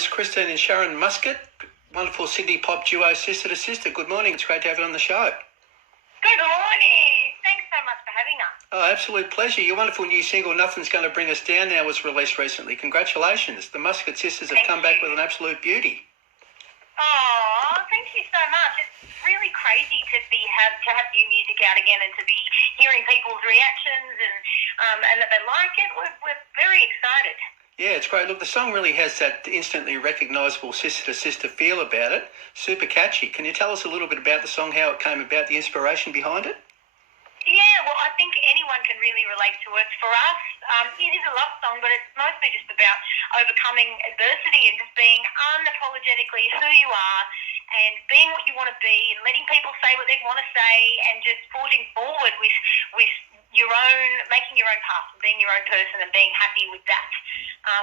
is Christine and Sharon Muscat, wonderful Sydney pop duo Sister to Sister. Good morning. It's great to have you on the show. Good morning. Thanks so much for having us. Oh, absolute pleasure. Your wonderful new single, Nothing's Going to Bring Us Down Now, was released recently. Congratulations. The Muscat sisters have come back with an absolute beauty. Oh, thank you so much. It's really crazy to have new music out again and to be hearing people's reactions and that they like it. We're very excited. Yeah, it's great. Look, the song really has that instantly recognisable Sister to Sister feel about it. Super catchy. Can you tell us a little bit about the song, how it came about, the inspiration behind it? Yeah, well, I think anyone can really relate to it. For us, it is a love song, but it's mostly just about overcoming adversity and just being unapologetically who you are and being what you want to be and letting people say what they want to say and just forging forward with your own, making your own path and being your own person and being happy with that,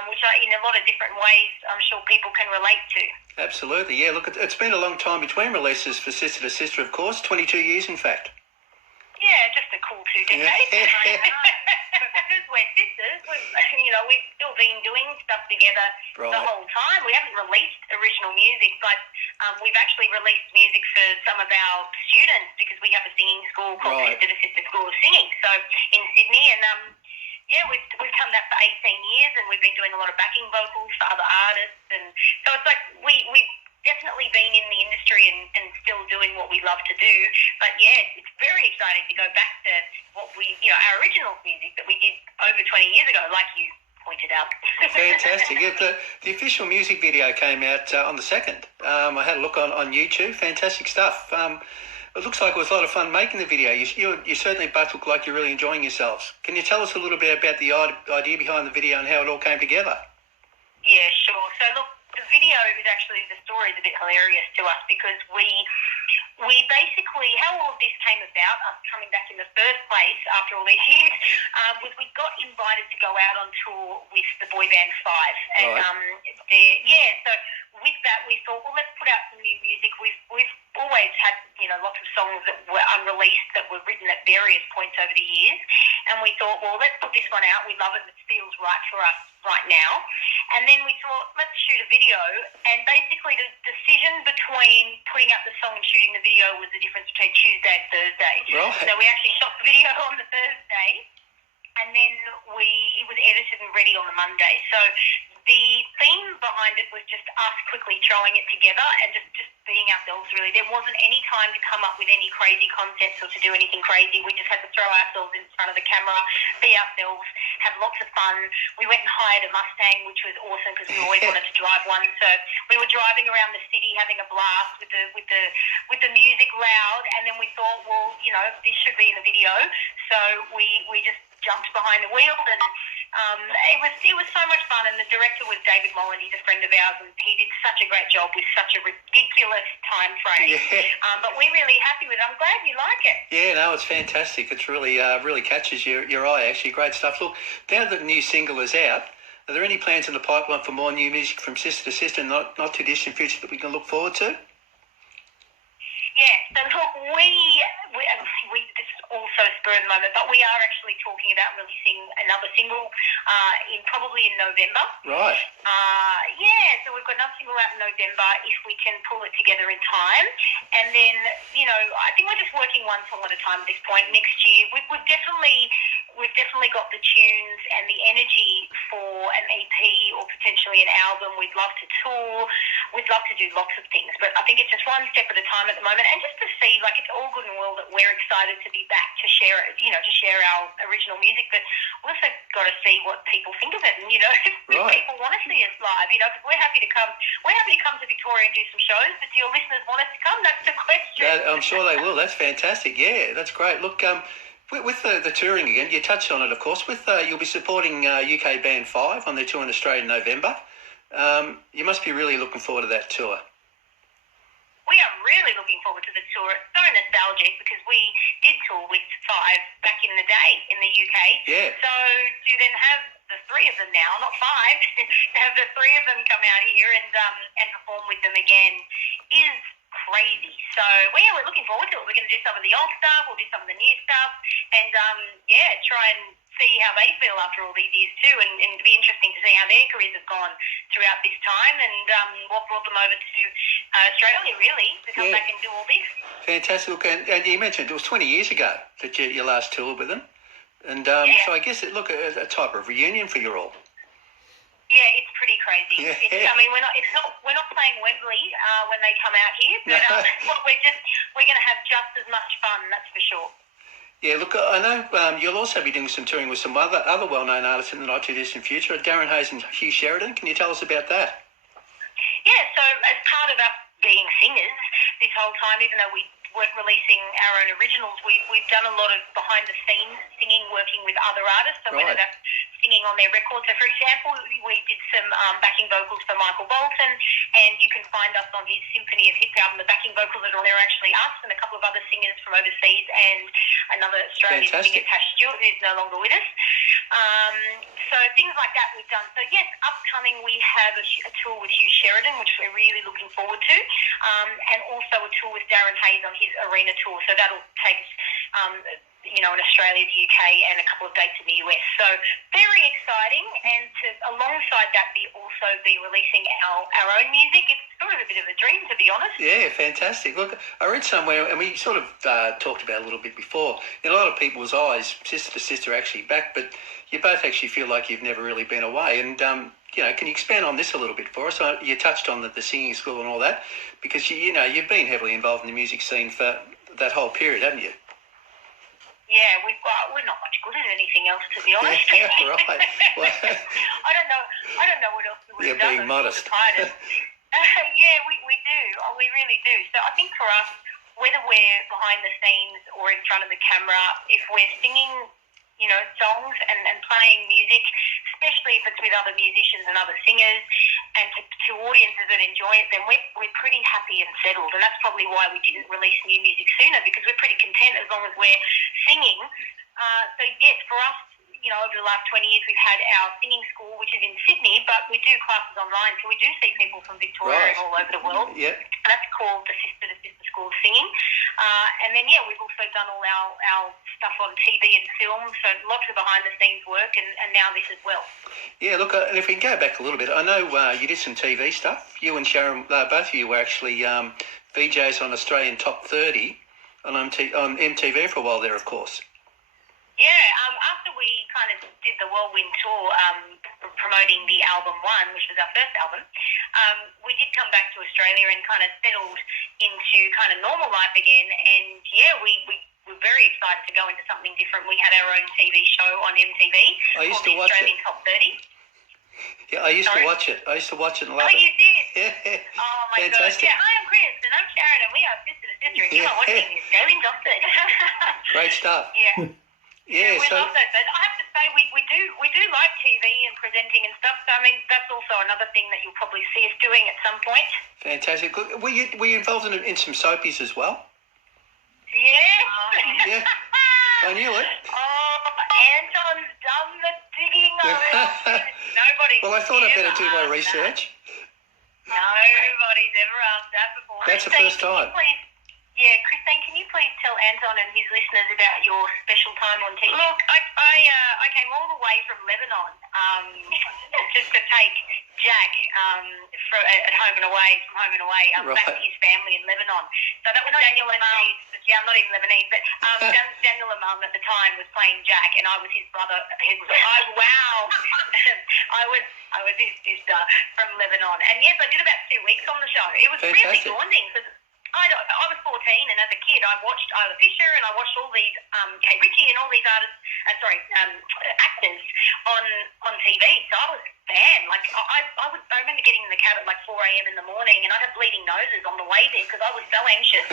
which in a lot of different ways I'm sure people can relate to. Absolutely, yeah. Look, it's been a long time between releases for Sister to Sister, of course, 22 years in fact. Yeah, just a cool 2 decades. Yeah. But because we're sisters, we've still been doing stuff together the whole time. We haven't released original music, but we've actually released music for some of our students because we have a singing school called Sister2Sister School of Singing, so in Sydney, and we've done that for 18 years, and we've been doing a lot of backing vocals for other artists, and so it's like we've definitely been in the industry and still doing what we love to do. But yeah, it's very exciting to go back to what our original music that we did over 20 years ago, like you pointed out. Fantastic. Yeah, the official music video came out on the 2nd. I had a look on YouTube. Fantastic stuff. It looks like it was a lot of fun making the video. You certainly both look like you're really enjoying yourselves. Can you tell us a little bit about the idea behind the video and how it all came together? Yeah, sure. So look, the video is actually, the story is a bit hilarious to us because we basically, how all of this came about, us coming back in the first place after all these years, was we got invited to go out on tour with the boy band Five. And so with that we thought, well, let's put out some new music. We've always had, lots of songs that were unreleased that were written at various points over the years. And we thought, well, let's put this one out. We love it. It feels right for us right now. And then we thought, let's shoot a video. And basically the decision between putting out the song and shooting the video was the difference between Tuesday and Thursday. Right. So we actually shot the video on the Thursday, and then it was edited and ready on the Monday. So the theme behind it was just us quickly throwing it together and just being ourselves, really. There wasn't any time to come up with any crazy concepts or to do anything crazy. We just had to throw ourselves in front of the camera, be ourselves, have lots of fun. We went and hired a Mustang, which was awesome because we always wanted to drive one. So we were driving around the city having a blast with the music loud, and then we thought, well, this should be in the video. So we just jumped behind the wheel, and it was so much fun. And the director was David Mullen. He's a friend of ours, and he did such a great job with such a ridiculous time frame. Yeah. But we're really happy with it. I'm glad you like it. Yeah, no, it's fantastic. It's really catches your eye. Actually, great stuff. Look, now that the new single is out, are there any plans in the pipeline for more new music from Sister to Sister in not too distant future that we can look forward to? Yeah, so look, we this is also spur of the moment, but we are actually talking about releasing another single probably in November. Right. So we've got another single out in November if we can pull it together in time. And then, I think we're just working one song at a time at this point. Next year, we've definitely got the tunes and the energy for an EP or potentially an album. We'd love to tour. We'd love to do lots of things, but I think it's just one step at a time at the moment. And just to see, it's all good and well that we're excited to be back to share it, to share our original music, but we've also got to see what people think of it. And, if people want to see us live, because we're happy to come to Victoria and do some shows, but do your listeners want us to come? That's the question. I'm sure they will. That's fantastic. Yeah, that's great. Look, with the touring again, you touched on it, of course. You'll be supporting UK band Five on their tour in Australia in November. You must be really looking forward to that tour. We are really looking forward to the tour. It's so nostalgic because we did tour with Five back in the day in the UK. Yeah. So to then have the three of them now, not five, to have the three of them come out here and perform with them again is crazy. So we're looking forward to it. We're going to do some of the old stuff, we'll do some of the new stuff, and try and see how they feel after all these years too, and it'd be interesting to see how their careers have gone throughout this time, and what brought them over to Australia, really, to come back and do all this. Fantastic. Look, and you mentioned it was 20 years ago that you last toured with them, and so I guess a type of reunion for you all. Yeah, it's pretty crazy. Yeah. I mean, we're not playing Wembley when they come out here, but we're going to have just as much fun. That's for sure. Yeah, look, I know you'll also be doing some touring with some other well-known artists in the not-too-distant future. Darren Hayes and Hugh Sheridan. Can you tell us about that? Yeah, so as part of us being singers this whole time, even though we weren't releasing our own originals, we've done a lot of behind-the-scenes singing, working with other artists. So whether that's singing on their records. So, for example, we did some backing vocals for Michael Bolton, and you can find us on his Symphony of Hits album. The backing vocals that are on there are actually us and a couple of other singers from overseas, and another Australian singer, Tash Stewart, who's no longer with us. So things like that we've done. So yes, upcoming we have a tour with Hugh Sheridan, which we're really looking forward to, and also a tour with Darren Hayes on his arena tour. So that'll take in Australia, the UK, and a couple of dates in the US. So very exciting, and to alongside that also be releasing our own music. It's sort of a bit of a dream, to be honest. Yeah, fantastic. Look, I read somewhere, and we sort of talked about it a little bit before, in a lot of people's eyes, Sister2Sister are actually back, but you both actually feel like you've never really been away. And, can you expand on this a little bit for us? You touched on the singing school and all that, because, you've been heavily involved in the music scene for that whole period, haven't you? Yeah, we're not much good at anything else, to be honest. Yeah, right. Well, I don't know what else we would have done. You're being modest. Yeah, we do. We really do. So I think for us, whether we're behind the scenes or in front of the camera, if we're singing, songs and playing music, especially if it's with other musicians and other singers, and to audiences that enjoy it, then we're pretty happy and settled. And that's probably why we didn't release new music sooner, because we're pretty content as long as we're singing. So yes, for us, over the last 20 years, we've had our singing school, which is in Sydney, but we do classes online, so we do see people from Victoria and all over the world. Yep. And that's called the Sister2Sister School of Singing. And then, we've also done all our stuff on TV and film, so lots of behind-the-scenes work, and now this as well. Yeah, look, and if we can go back a little bit, I know you did some TV stuff. You and Sharon, both of you were actually VJs on Australian Top 30 on MTV for a while there, of course. Yeah, after we kind of did the whirlwind tour promoting the album One, which was our first album, we did come back to Australia and kind of settled into kind of normal life again. And we were very excited to go into something different. We had our own TV show on MTV called the Australian Top 30. Yeah, I used to watch it. And love it. Oh, you did? Yeah. Oh, my Fantastic. God. Yeah, hi, I'm Chris, and I'm Sharon, and we are Sister2Sister, and you are watching the Australian Top 30. Great stuff. Yeah. Yeah, we love that. But I have to say, we do like TV and presenting and stuff. So I mean, that's also another thing that you'll probably see us doing at some point. Fantastic. Were you involved in some soapies as well? Yes. Yeah. I knew it. Oh, Anton's done the digging. Nobody. Well, I thought I'd better do my research. Nobody's ever asked that before. That's the first time. Christine, can you please tell Anton and his listeners about your special time on TV? Look, I came all the way from Lebanon just to take Jack at home and away, back to his family in Lebanon. So that was Daniel Imam. Yeah, I'm not even Lebanese, but Daniel Imam at the time was playing Jack, and I was his brother. I was his sister from Lebanon. And yes, I did about 2 weeks on the show. It was really daunting because I was 14, and as a kid, I watched Isla Fisher, and I watched all these Kate Ritchie and all these artists, actors on TV. So I was a fan. Like I remember getting in the cab at like 4 a.m. in the morning, and I'd have bleeding noses on the way there because I was so anxious.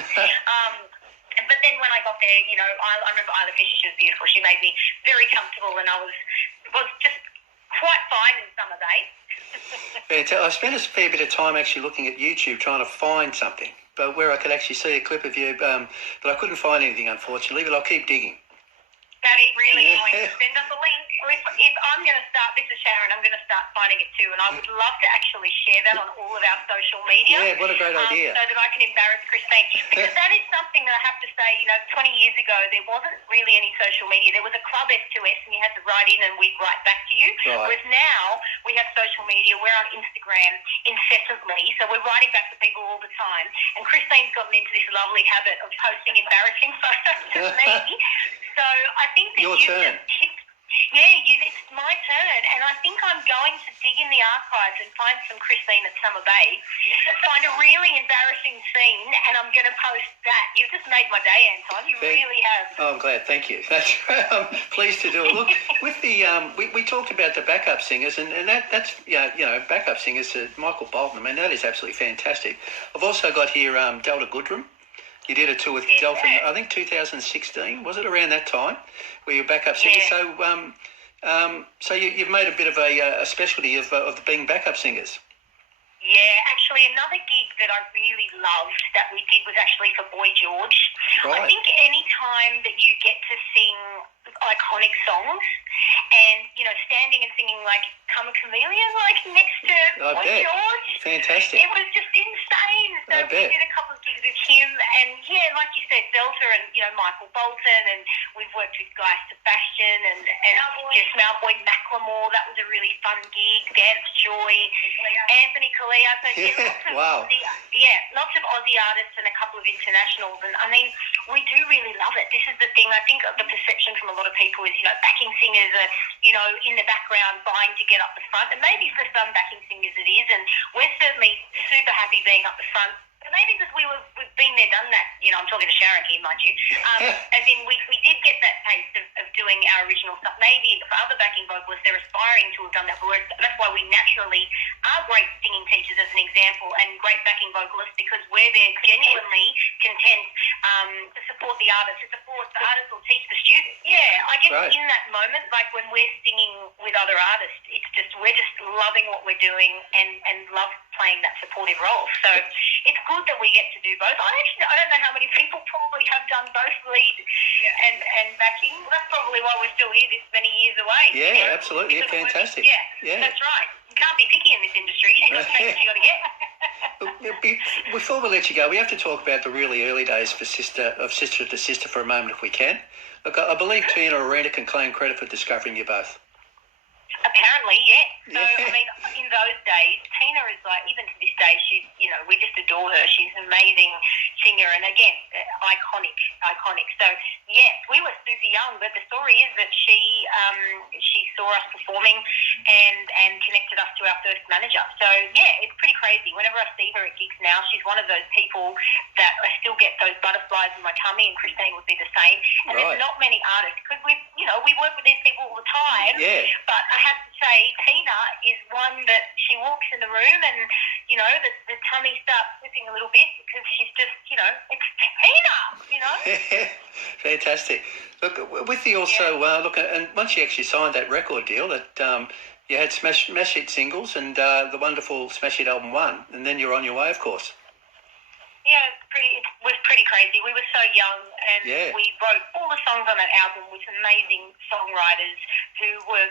But then when I got there, I remember Isla Fisher. She was beautiful. She made me very comfortable, and I was just quite fine in summer days. I spent a fair bit of time actually looking at YouTube trying to find something, but where I could actually see a clip of you, but I couldn't find anything, unfortunately, but I'll keep digging. That is really annoying. Send us a link. If I'm going to start, this is Sharon, I'm going to start finding it too, and I would love to actually share that on all of our social media. Yeah, what a great idea. So that I can embarrass Christine. Because that is something that I have to say, 20 years ago, there wasn't really any social media. There was a club S2S, and you had to write in and we'd write back to you. Right. Whereas now, we have social media. We're on Instagram incessantly, so we're writing back to people all the time. And Christine's gotten into this lovely habit of posting embarrassing photos of me. So I think that Your turn. It's my turn, and I think I'm going to dig in the archives and find some Christine at Summer Bay, find a really embarrassing scene, and I'm going to post that. You've just made my day, Anton. You really have. Oh, I'm glad. Thank you. I'm pleased to do it. Look, with the we talked about the backup singers, and that's backup singers to Michael Bolton. I mean, that is absolutely fantastic. I've also got here Delta Goodrum. You did a tour with Delphin, I think 2016, was it around that time, where you're backup singer? Yeah. So you've made a bit of a specialty of being backup singers. Yeah, actually another gig that I really loved that we did was actually for Boy George. Right. I think any time that you get to sing iconic songs and, standing and singing like Come a Chameleon, like next to Boy George. Fantastic. It was just insane. So we did a couple of gigs with him and like you said, Delta and, Michael Bolton, and we've worked with Guy Sebastian and just Malboy Macklemore. That was a really fun gig. Dance Joy, Anthony Cleary. So wow. Lots of Aussie artists and a couple of internationals. And I mean, we do really love it. This is the thing. I think the perception from a lot of people is, backing singers are, in the background vying to get up the front. And maybe for some backing singers it is. And we're certainly super happy being up the front. But maybe because we've been there, done that. I'm talking to Sharon here, mind you. As in, we did get that taste of doing our original stuff. Maybe for other backing vocalists, they're aspiring to have done that. But that's why we naturally are great singing teachers, as an example, and great backing vocalists, because we're there genuinely content to support the artist, to support the artist or teach the student. Yeah, I guess in that moment, like when we're singing with other artists, we're just loving what we're doing and love playing that supportive role. So it's good that we get to do both. I don't know how many people probably have done both lead and backing. Well, that's probably why we're still here this many years away. Yeah, absolutely. Yeah, fantastic. Yeah, that's right. You can't be picky in this industry. You got to get. Before we let you go, we have to talk about the really early days for Sister2Sister for a moment, if we can. Look, I believe Tina or Rena can claim credit for discovering you both. Apparently, yeah. So, I mean, in those days, Tina is like, even to this day, she's, we just adore her. She's an amazing singer and, again, iconic. So, yes, we were super young, but the story is that she saw us performing and connected us to our first manager. So, yeah, it's pretty crazy. Whenever I see her at gigs now, she's one of those people that I still get those butterflies in my tummy, and Christine would be the same. And there's not many artists, because we work with these people all the time. Yeah. But I have to say, Tina is one that she walks in the room and, the tummy starts flipping a little bit, because she's just, it's Tina, Fantastic. Look, with the also, and once you actually signed that record deal, that you had smash hit singles and the wonderful smash hit album 1, and then you're on your way, of course. Yeah, it was pretty crazy. We were so young, and we wrote all the songs on that album with amazing songwriters who were,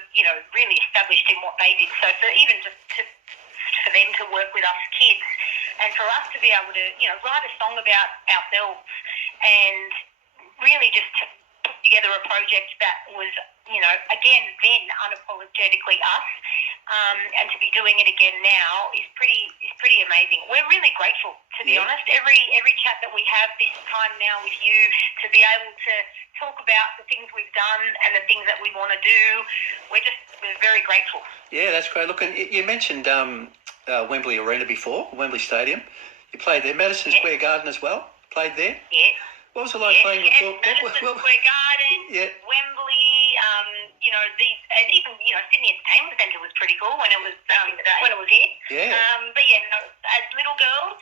really established in what they did. So even just for them to work with us kids, and for us to be able to, write a song about ourselves, and really just to put together a project that was, again, then unapologetically us, and to be doing it again now is pretty amazing. We're really grateful, to be honest. Every chat that we have this time now with you, to be able to talk about the things we've done and the things that we want to do, we're very grateful. Yeah, that's great. Look, and you mentioned Wembley Arena before, Wembley Stadium. You played there. Madison Square Garden as well. Played there. Yeah. What was it like playing before? Madison Square Garden, Wembley, and even Sydney Entertainment Centre was pretty cool when it was here. Yeah. But as little girls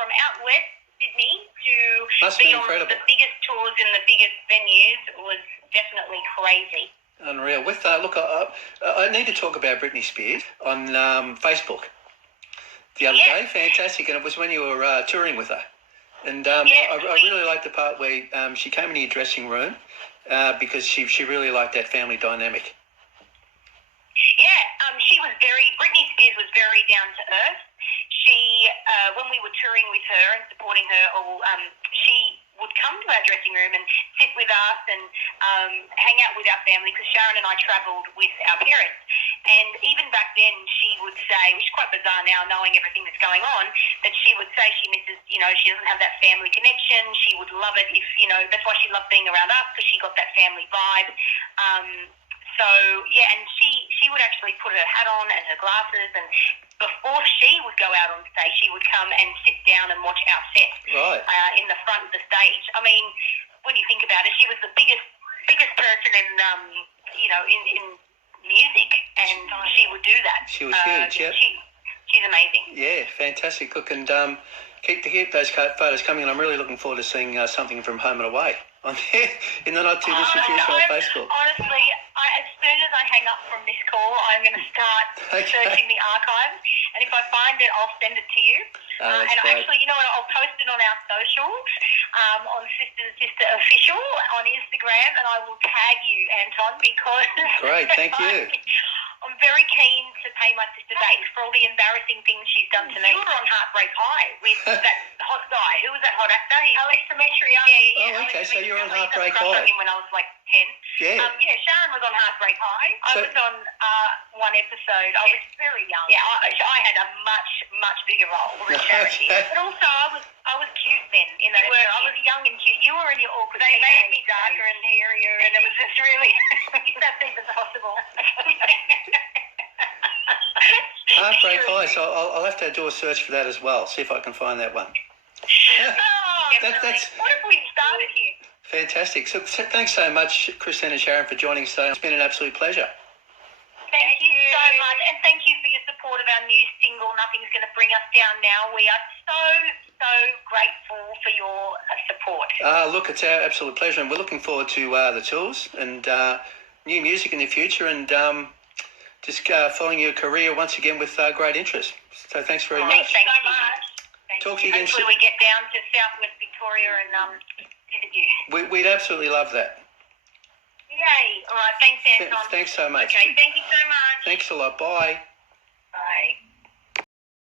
from out west Sydney to be on the biggest tours in the biggest venues was definitely crazy. Unreal. With look, I need to talk about Britney Spears on Facebook the other day. Fantastic, and it was when you were touring with her. And I really liked the part where she came into your dressing room because she really liked that family dynamic. Yeah, Britney Spears was very down to earth. She, when we were touring with her and supporting her, she would come to our dressing room and sit with us and hang out with our family, because Sharon and I travelled with our parents. And even back then she would say, which is quite bizarre now knowing everything that's going on, that she would say she misses, she doesn't have that family connection. She would love it if, that's why she loved being around us, because she got that family vibe. So, yeah, and she would actually put her hat on and her glasses, and before she would go out on stage, she would come and sit down and watch our set in the front of the stage. I mean, when you think about it, she was the biggest person in music, and she would do that. She was huge, yeah. She's amazing. Yeah, fantastic. Look, and keep those photos coming, and I'm really looking forward to seeing something from Home and Away on there in the not too distant future on Facebook. Honestly, as soon as I hang up from this call, I'm going to start searching the archives, and if I find it, I'll send it to you. And great. Actually, you know what? I'll post it on our socials, on Sister2Sister Official on Instagram, and I will tag you, Anton, because great, thank you. I'm very keen to pay my sister back for all the embarrassing things she's done to me. You were on Heartbreak High with that hot guy. Who was that hot actor? Alex Demetriou. Yeah. Oh, okay, so you're on Heartbreak High. I when I was like 10. Yeah. Sharon was on Heartbreak High. I was on one episode. I was very young. Yeah, I had a much bigger role than Sharon did. But also, I was cute then in that episode. I was young and cute. You were in your awkward. They made me darker and hairier, and it was just really, if that's even possible. Heartbreak High, so I'll have to do a search for that as well, see if I can find that one. What have we started here? Fantastic. So thanks so much, Christine and Sharon, for joining us today. It's been an absolute pleasure. Thank you so much, and thank you for your support of our new single, Nothing's Going to Bring Us Down Now. We are so grateful for your support. Look, it's our absolute pleasure, and we're looking forward to the tours and new music in the future, and just following your career once again with great interest. So thanks very much. Thanks so much. Talk to you again soon. Hopefully we get down to Southwest Victoria and visit you. We'd absolutely love that. Yay. All right, thanks, Anton. Thanks so much. Okay, thank you so much. Thanks a lot. Bye.